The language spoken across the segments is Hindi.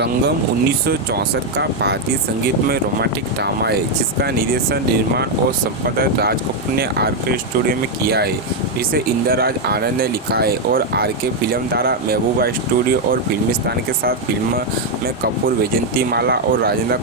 संगम 1964 का भारतीय संगीत में रोमांटिक ड्रामा है जिसका निर्देशन, निर्माण और संपादन राज कपूर ने आरके स्टूडियो में किया है, जिसे इंदिराज आनंद ने लिखा है और आरके फिल्म द्वारा महबूबा स्टूडियो और फिल्मिस्तान के साथ फिल्म में कपूर, वैजयंती माला और राजेंद्र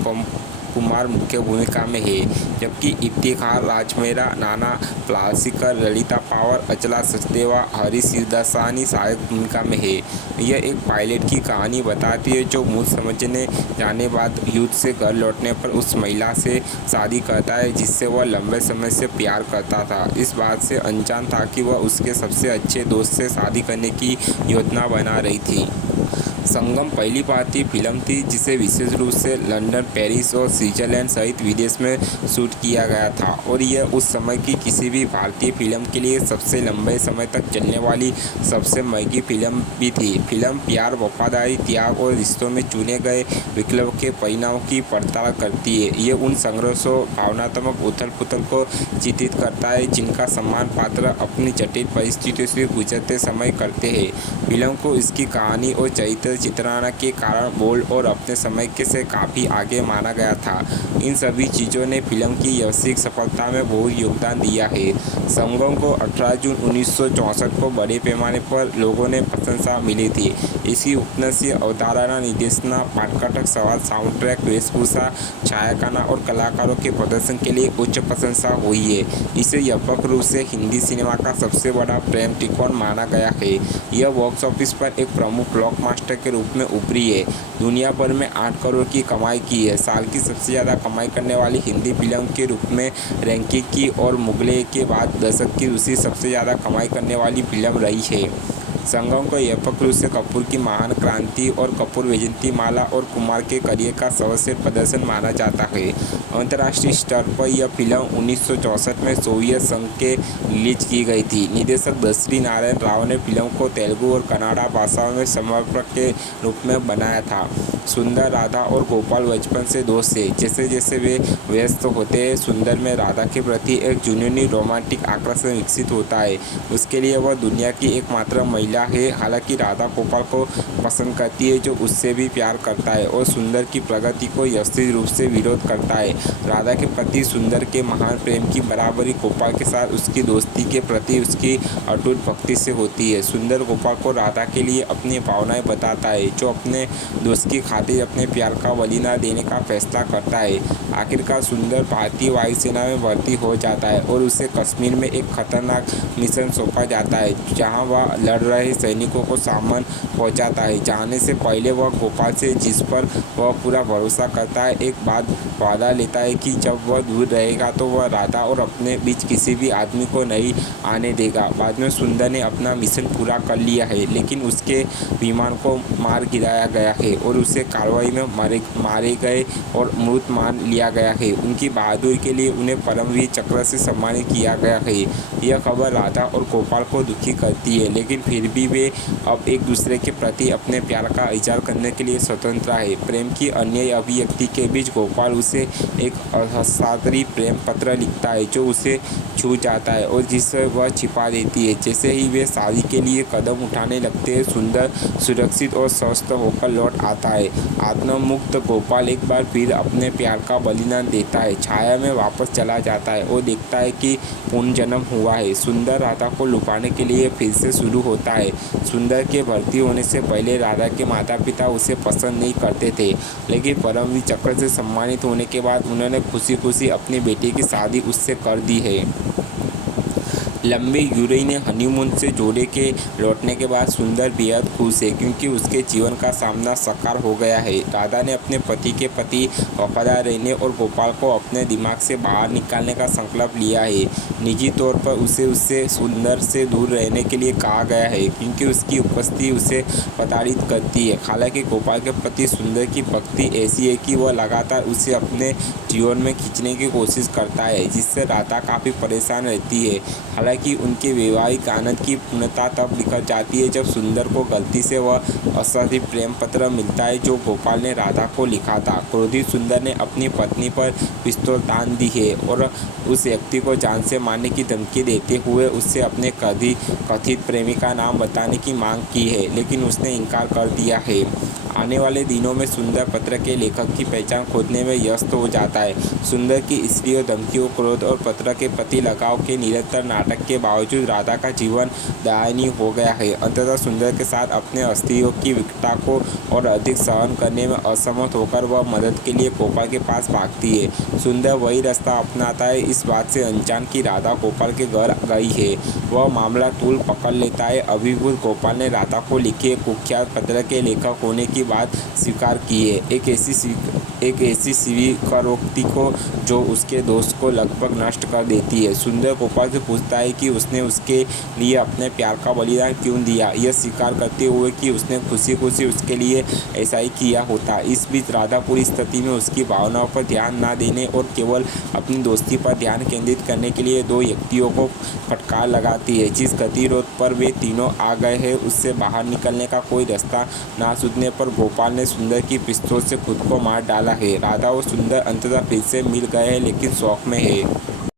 कुमार मुख्य भूमिका में है, जबकि इफ्तिखार राजमेरा, नाना पालेकर, ललिता पावर, अचला सचदेवा, हरीश शिवदासानी सहायक भूमिका में है। यह एक पायलट की कहानी बताती है जो मूल समझने जाने बाद युद्ध से घर लौटने पर उस महिला से शादी करता है जिससे वह लंबे समय से प्यार करता था। इस बात से अनजान था कि वह उसके सबसे अच्छे दोस्त से शादी करने की योजना बना रही थी। संगम पहली भारतीय फिल्म थी जिसे विशेष रूप से लंदन, पेरिस और स्विट्जरलैंड सहित विदेश में शूट किया गया था और यह उस समय की किसी भी भारतीय फिल्म के लिए सबसे लंबे समय तक चलने वाली सबसे महंगी फिल्म भी थी। फिल्म प्यार, वफादारी, त्याग और रिश्तों में चुने गए विकल्प के परिणामों की पड़ताल करती है। ये उन संघर्षों, भावनात्मक उथल-पुथल को चित्रित करता है जिनका सम्मान पात्र अपनी जटिल परिस्थितियों से गुजरते समय करते हैं। फिल्म को इसकी कहानी और चरित्र चित्रण के कारण बोल्ड और अपने समय के से काफ़ी आगे माना गया था। इन सभी चीज़ों ने फिल्म की व्यावसायिक सफलता में बहुत योगदान दिया है। संगम को 18 जून 1964 को बड़े पैमाने पर लोगों ने प्रशंसा मिली थी। इसकी उपन्यासीय अवधारणा, निर्देशना, पाठकथक सवाल, साउंड ट्रैक, वेशभूषा, छायांकन और कलाकारों के प्रदर्शन के लिए उच्च प्रशंसा हुई है। इसे व्यापक रूप से हिंदी सिनेमा का सबसे बड़ा प्रेम त्रिकोण माना गया है। यह बॉक्स ऑफिस पर एक प्रमुख ब्लॉकबस्टर के रूप में उभरी है। दुनिया भर में 8 करोड़ की कमाई की है। साल की सबसे ज़्यादा कमाई करने वाली हिंदी फिल्म के रूप में रैंकिंग की और मुगले के बाद दशक की दूसरी सबसे ज़्यादा कमाई करने वाली फिल्म रही है। संगम को व्यापक रूप से कपूर की महान क्रांति और कपूर, वैजयंती माला और कुमार के करियर का सर्वश्रेष्ठ प्रदर्शन माना जाता है। अंतर्राष्ट्रीय स्तर पर यह फिल्म 1964 में सोवियत संघ के रिलीज की गई थी। निर्देशक दशरी नारायण राव ने फिल्म को तेलुगु और कन्नड़ा भाषाओं में समर्पक के रूप में बनाया था। सुंदर, राधा और गोपाल बचपन से दोस्त थे। जैसे जैसे वे व्यस्त होते हैं, सुंदर में राधा के प्रति एक जुनूनी रोमांटिक आकर्षण विकसित होता है। उसके लिए वह दुनिया की एकमात्र महिला है। हालांकि राधा गोपाल को पसंद करती है जो उससे भी प्यार करता है और सुंदर की प्रगति को व्यवस्थित रूप से विरोध करता है। राधा के प्रति सुंदर के महान प्रेम की बराबरी गोपाल के साथ उसकी दोस्ती के प्रति उसकी अटूट भक्ति से होती है। सुंदर गोपाल को राधा के लिए अपनी भावनाएं बताता है जो अपने दोस्त की खातिर अपने प्यार का बलिदान देने का फैसला करता है। आखिरकार सुंदर भारतीय वायुसेना में भर्ती हो जाता है और उसे कश्मीर में एक खतरनाक मिशन सौंपा जाता है जहां वह लड़ रहे सैनिकों को सामान पहुंचाता है। जाने से पहले वह गोपाल से, जिस पर वह पूरा भरोसा करता है, एक बात वादा लेता है कि जब वह दूर रहेगा तो वह राधा और अपने बीच किसी भी आदमी को नहीं आने देगा। बाद में सुंदर ने अपना मिशन पूरा कर लिया है लेकिन उसके विमान को मार गिराया गया है और उसे कार्रवाई में मारे गए और मृत मान लिया गया है। उनकी बहादुरी के लिए उन्हें परमवीर चक्र से सम्मानित किया गया है। यह खबर राधा और गोपाल को दुखी करती है लेकिन फिर भी वे अब एक दूसरे के प्रति अपने प्यार का इजहार करने के लिए स्वतंत्र है। प्रेम की अन्य अभिव्यक्ति के बीच गोपाल उसे एक हस्ताक्षरित प्रेम पत्र लिखता है जो उसे छू जाता है और जिसे वह छिपा देती है। जैसे ही वे शादी के लिए कदम उठाने लगते हैं, सुंदर सुरक्षित और स्वस्थ होकर लौट आता है। आत्ममुक्त गोपाल एक बार फिर अपने प्यार का बलिदान देता है, छाया में वापस चला जाता है और देखता है कि पुनर्जन्म हुआ है। सुंदर राधा को लुभाने के लिए फिर से शुरू होता है। सुंदर के भर्ती होने से पहले राधा के माता पिता उसे पसंद नहीं करते थे, लेकिन परमवीर चक्र से सम्मानित होने के बाद उन्होंने खुशी खुशी अपनी बेटी की शादी उससे कर दी है। लंबे यूरोपीय हनीमून से जोड़े के लौटने के बाद सुंदर बेहद खुश है क्योंकि उसके जीवन का सामना साकार हो गया है। राधा ने अपने पति के प्रति वफादार रहने और गोपाल को अपने दिमाग से बाहर निकालने का संकल्प लिया है। निजी तौर पर उससे सुंदर से दूर रहने के लिए कहा गया है क्योंकि उसकी उपस्थिति उसे प्रताड़ित करती है। हालांकि गोपाल के प्रति सुंदर की भक्ति ऐसी है कि वह लगातार उसे अपने जीवन में खींचने की कोशिश करता है, जिससे राधा काफ़ी परेशान रहती है। हालांकि उनके वैवाहिक आनंद की पूर्णता तब बिखर जाती है जब सुंदर को गलती से वह असली प्रेम पत्र मिलता है जो गोपाल ने राधा को लिखा था। क्रोधित सुंदर ने अपनी पत्नी पर पिस्तौल तान दी है और उस व्यक्ति को जान से मारने की धमकी देते हुए उससे अपने कथित प्रेमी का नाम बताने की मांग की है, लेकिन उसने इनकार कर दिया है। आने वाले दिनों में सुंदर पत्र के लेखक की पहचान खोजने में व्यस्त हो जाता है। सुंदर की स्त्रियों, धमकियों, क्रोध और पत्र के प्रति लगाव के निरंतर नाटक के बावजूद राधा का जीवन दयनीय हो गया है। अंततः सुंदर के साथ अपने स्त्रियों की विकटता को और अधिक सहन करने में असमर्थ होकर वह मदद के लिए गोपाल के पास भागती है। सुंदर वही रास्ता अपनाता है, इस बात से अनजान कि राधा गोपाल के घर गई है। वह मामला तूल पकड़ लेता है। अभिभूत गोपाल ने राधा को लिखे कुख्यात पत्र के लेखक होने की बात स्वीकार की है, एक ऐसी स्वीकारोक्ति को जो उसके दोस्त को लगभग नष्ट कर देती है। सुंदर गोपाल से पूछता है कि उसने उसके लिए अपने प्यार का बलिदान क्यों दिया, यह स्वीकार करते हुए कि उसने खुशी खुशी उसके लिए ऐसा ही किया होता। इस बीच राधा पूरी स्थिति में उसकी भावनाओं पर ध्यान न देने और केवल अपनी दोस्ती पर ध्यान केंद्रित करने के लिए दो व्यक्तियों को फटकार लगाती है। जिस गतिरोध पर वे तीनों आ गए हैं उससे बाहर निकलने का कोई रास्ता ना सूझने पर गोपाल ने सुंदर की पिस्तौल से खुद को मार डाला है। राधा और सुंदर अंततः फिर से मिल गए हैं, लेकिन शौक में है।